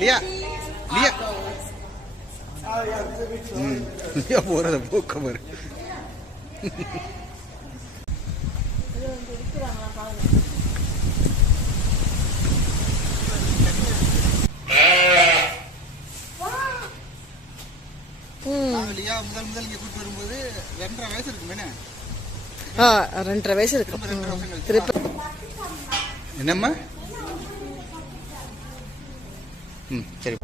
லியா லியா லியா போறத போக்க பாரு. லியா முதல் இங்க கூட்டு வரும்போது 2.5 வயசு இருக்குமே. 2.5 வயசு இருக்கு. என்னம்மா? சரி.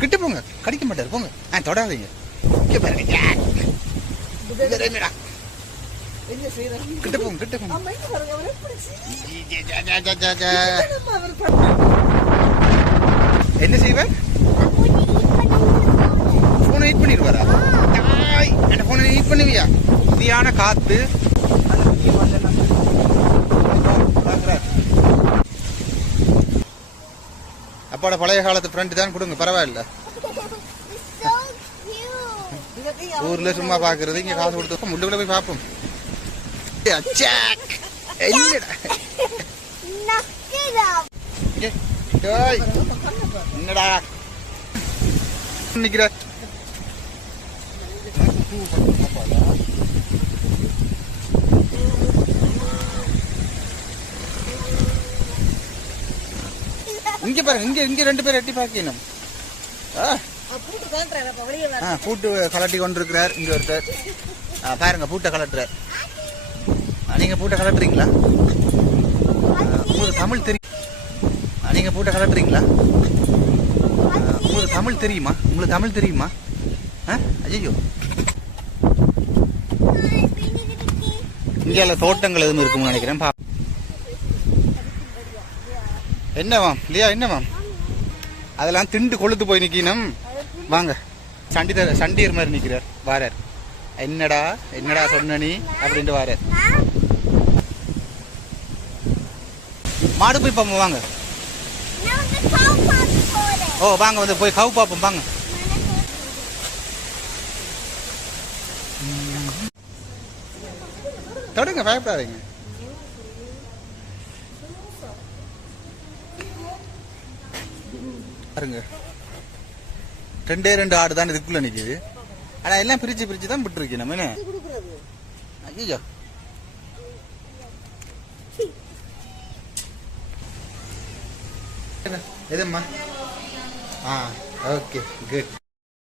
கிட்ட போங்க, கடிக்க மாட்டாரு போங்க. தொடாதீங்க. கிட்ட போங்க கிட்ட போங்க. என்ன செய்வார்? போனை ஹீட் பண்ணிடுவாரா? என்ன போனை ஹீட் பண்ணுவியா? சரியான காத்து. அப்பாட பழைய காலத்து ஃப்ரெண்ட் தான் கொடுங்க, பரவாயில்ல. ஊர்ல சும்மா பாக்குறது, இங்க காசு கொடுத்து முள்ளுக்குள்ள போய் பாப்போம். என்னடா நிக்கிற? இங்க பாருங்க, இங்க 2 பேர் எட்டி பாக்கணும். பூட்டு கலட்டி கொண்டிருக்கிறார் இங்க ஒருத்தர். பாருங்க பூட்டை கலட்டுறார். நீங்க பூட்டை கலட்டுறீங்களா? உங்களுக்கு தமிழ் தெரியும்? நீங்க பூட்டை கலட்டுறீங்களா? உங்களுக்கு தமிழ் தெரியுமா? உங்களுக்கு தமிழ் தெரியுமா? ஐயோ, இந்தியாவில் தோட்டங்கள் எதுவும் இருக்கும்னு நினைக்கிறேன். என்னவாம் இல்லையா? என்னவாம் அதெல்லாம் திண்டு கொளுத்து போய் நிக்கணும். வாங்க, சண்டீர் மாதிரி நிக்கிறார். வாரார். என்னடா என்னடா சொன்ன நீ அப்படின்ட்டு வாரார். மாடு போய் பாப்போம் வாங்க. வாங்க வந்து போய் கவு பாப்போம் வாங்க. தொடங்க, பயப்படாதீங்க. பாருங்க, 2 ஆடு தான் இதுக்குள்ள நிக்குது. ஆனா எல்லாம் பிரிச்சு தான் விட்டுருக்கு. நம்ம என்ன ஐயோ, எதம்மா? Okay good.